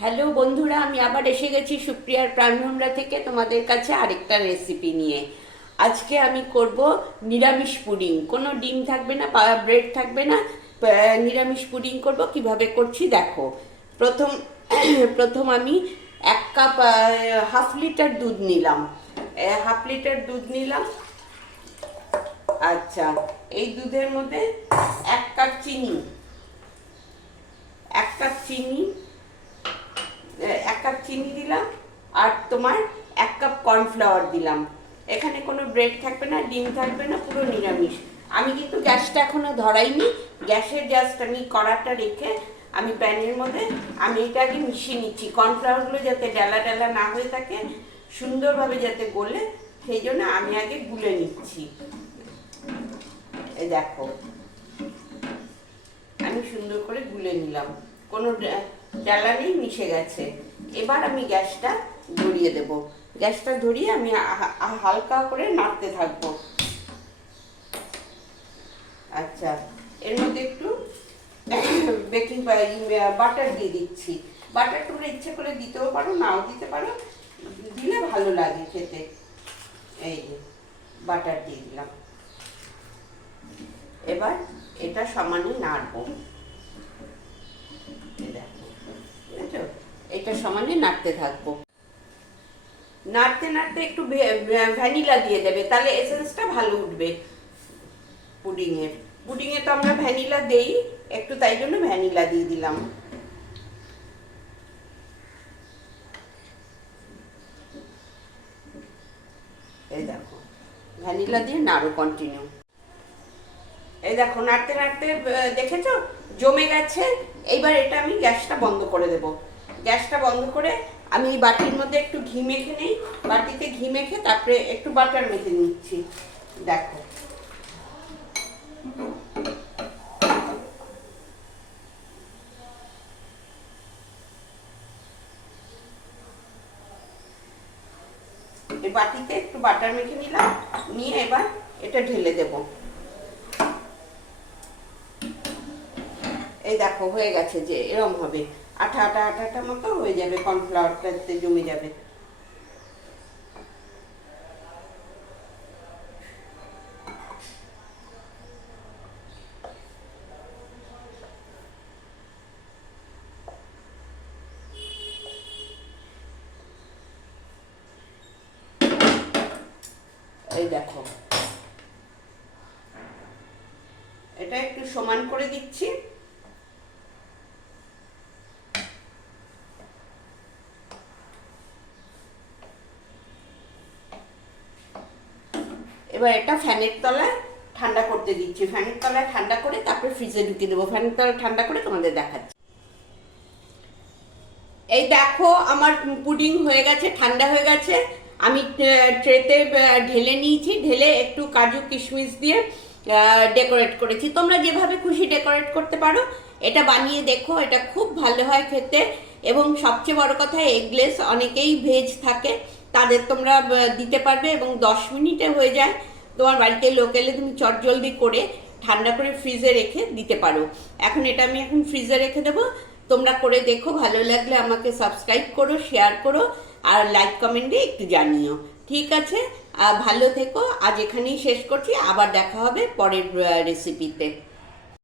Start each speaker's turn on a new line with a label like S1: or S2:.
S1: Hello বন্ধুরা, আমি আবার এসে গেছি সুপ্রিয়ার প্রাণভ্রমরা থেকে তোমাদের কাছে আরেকটা রেসিপি নিয়ে। আজকে আমি করব নিরামিষ পুডিং। কোনো ডিম থাকবে না ব্রেড থাকবে না। নিরামিষ পুডিং করব। কীভাবে করছি দেখো। প্রথম প্রথম আমি এক কাপ হাফ লিটার দুধ নিলাম। হাফ লিটার দুধ নিলাম। আচ্ছা এই দুধের মধ্যে এক কাপ চিনি। এক কাপ চিনি। কাপ চিনি দিলাম আর তোমার এক কাপ কর্নফ্লাওয়ার দিলাম। এখানে কোনো ব্রেড থাকবে না, ডিম থাকবে না, পুরো নিরামিষ। আমি কিন্তু গ্যাসটা এখনও ধরাইনি। গ্যাসের জাস্ট আমি কড়াটা রেখে আমি প্যানের মধ্যে আমি এটা আগে মিশিয়ে নিচ্ছি। কর্নফ্লাওয়ারগুলো যাতে ডালা ডালা না হয়ে থাকে, সুন্দরভাবে যাতে গলে, সেই জন্য আমি আগে গুলে নিচ্ছি। দেখো। আমি সুন্দর করে গুলে নিলাম। কোনো ডালা নেই, মিশে গেছে। এবার আমি গ্যাসটা ধরিয়ে দেব। গ্যাসটা ধরিয়ে আমি হালকা করে নাড়তে থাকব। আচ্ছা এর মধ্যে একটু বেকিং বাটার দিয়ে দিচ্ছি। বাটার তোমরা ইচ্ছে করে দিতেও পারো, নাও দিতে পারো। দিলে ভালো লাগে খেতে। এই যে, বাটার দিয়ে দিলাম। এবার এটা সমানে নাড়বো এই দেখো, বুঝেছ? এটা সমানে নাড়তে থাকব। নাড়তে নাড়তে একটু ভ্যানিলা দিয়ে দেবে, তাহলে এসেন্সটা ভালো উঠবে পুডিংয়ের পুডিংয়ে তো আমরা ভ্যানিলা দেই, একটু তাই জন্য ভ্যানিলা দিয়ে দিলাম। এই দেখো, ভ্যানিলা দিয়ে নাড়ো কন্টিনিউ এই দেখো, নাড়তে নাড়তে দেখেছ? জমে গেছে, এইবার এটা আমি গ্যাসটা বন্ধ করে দেব। গ্যাসটা বন্ধ করে আমি এই বাটির মধ্যে একটু ঘি মেখে নিই। বাটিতে ঘি মেখে তারপরে একটু বাটার মেখে নিচ্ছি। দেখো। বাটিতে একটু বাটার মেখে নিলাম। নিয়ে এবার এটা ঢেলে দেবো। এই দেখো, হয়ে গেছে যে এরম হবে। আঠা আঠা আঠা আঠা মতো হয়ে যাবে কর্নফ্লাওয়ারটাতে জমে যাবে। এই দেখো। এটা একটু সমান করে দিচ্ছি। এবার এটা ফ্যানের তলায় ঠান্ডা করতে দিচ্ছি। ফ্যানের তলায় ঠান্ডা করে তারপরে ফ্রিজে ঢুকে দেবো। ফ্যানের তলায় ঠান্ডা করে তোমাদের দেখাচ্ছি। এই দেখো, আমার পুডিং হয়ে গেছে, ঠান্ডা হয়ে গেছে। আমি ট্রেতে ঢেলে নিয়েছি। ঢেলে একটু কাজু কিশমিশ দিয়ে ডেকোরেট করেছি। তোমরা যেভাবে খুশি ডেকোরেট করতে পারো। এটা বানিয়ে দেখো, এটা খুব ভালো হয় খেতে। এবং সবচেয়ে বড় কথা এগলেস অনেকেই ভেজ থাকে। তাদের তোমরা দিতে পারবে এবং দশ মিনিটে হয়ে যায়। তোমার বাড়িতে লোক এলে তুমি চটজলদি করে ঠান্ডা করে ফ্রিজে রেখে দিতে পারো। এখন এটা আমি এখন ফ্রিজে রেখে দেবো। তোমরা করে দেখো, ভালো লাগলে আমাকে সাবস্ক্রাইব করো শেয়ার করো, আর লাইক কমেন্টে একটু জানিও। ঠিক আছে? ভালো থেকো। আজ এখানেই শেষ করছি। আবার দেখা হবে পরের রেসিপিতে